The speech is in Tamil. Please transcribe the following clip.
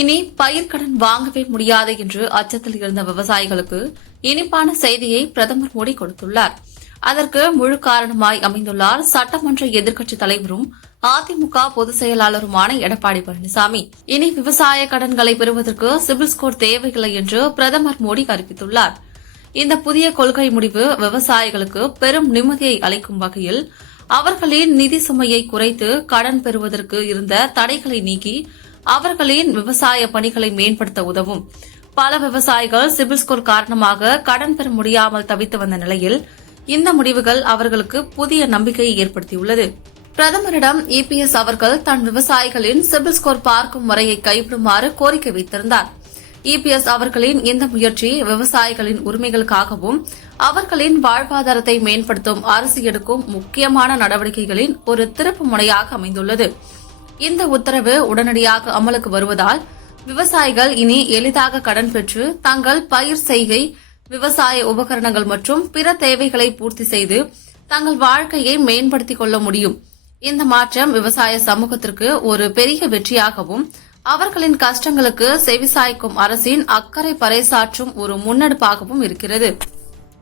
இனி பயிர்க்கடன் வாங்கவே முடியாது என்று அச்சத்தில் இருந்த விவசாயிகளுக்கு இனிப்பான செய்தியை பிரதமர் மோடி கொடுத்துள்ளார். அதற்கு முழு காரணமாய் அமைந்துள்ளார் சட்டமன்ற எதிர்க்கட்சித் தலைவரும் அதிமுக பொதுச் செயலாளருமான எடப்பாடி பழனிசாமி. இனி விவசாய கடன்களை பெறுவதற்கு சிபில் ஸ்கோர் தேவையில்லை என்று பிரதமர் மோடி அறிவித்துள்ளார். இந்த புதிய கொள்கை முடிவு விவசாயிகளுக்கு பெரும் நிம்மதியை அளிக்கும் வகையில் அவர்களின் நிதி சுமையை குறைத்து கடன் பெறுவதற்கு இருந்த தடைகளை நீக்கி அவர்களின் விவசாய பணிகளை மேம்படுத்த உதவும். பல விவசாயிகள் சிபில் ஸ்கோர் காரணமாக கடன் பெற முடியாமல் தவித்து வந்த நிலையில் இந்த முடிவுகள் அவர்களுக்கு புதிய நம்பிக்கையை ஏற்படுத்தியுள்ளது. பிரதமரிடம் இபிஎஸ் அவர்கள் தன் விவசாயிகளின் சிபில் ஸ்கோர் பார்க்கும் முறையை கைவிடுமாறு கோரிக்கை வைத்திருந்தார். இபிஎஸ் அவர்களின் இந்த முயற்சி விவசாயிகளின் உரிமைகளுக்காகவும் அவர்களின் வாழ்வாதாரத்தை மேம்படுத்தும் அரசு எடுக்கும் முக்கியமான நடவடிக்கைகளின் ஒரு திருப்பு முனையாக அமைந்துள்ளது. இந்த உத்தரவு உடனடியாக அமலுக்கு வருவதால் விவசாயிகள் இனி எளிதாக கடன் பெற்று தங்கள் பயிர் செய்கை விவசாய உபகரணங்கள் மற்றும் பிற தேவைகளை பூர்த்தி செய்து தங்கள் வாழ்க்கையை மேம்படுத்திக் கொள்ள முடியும். இந்த மாற்றம் விவசாய சமூகத்திற்கு ஒரு பெரிய வெற்றியாகவும் அவர்களின் கஷ்டங்களுக்கு செவிசாய்க்கும் அரசின் அக்கறை பறைசாற்றும் ஒரு முன்னெடுப்பாகவும் இருக்கிறது.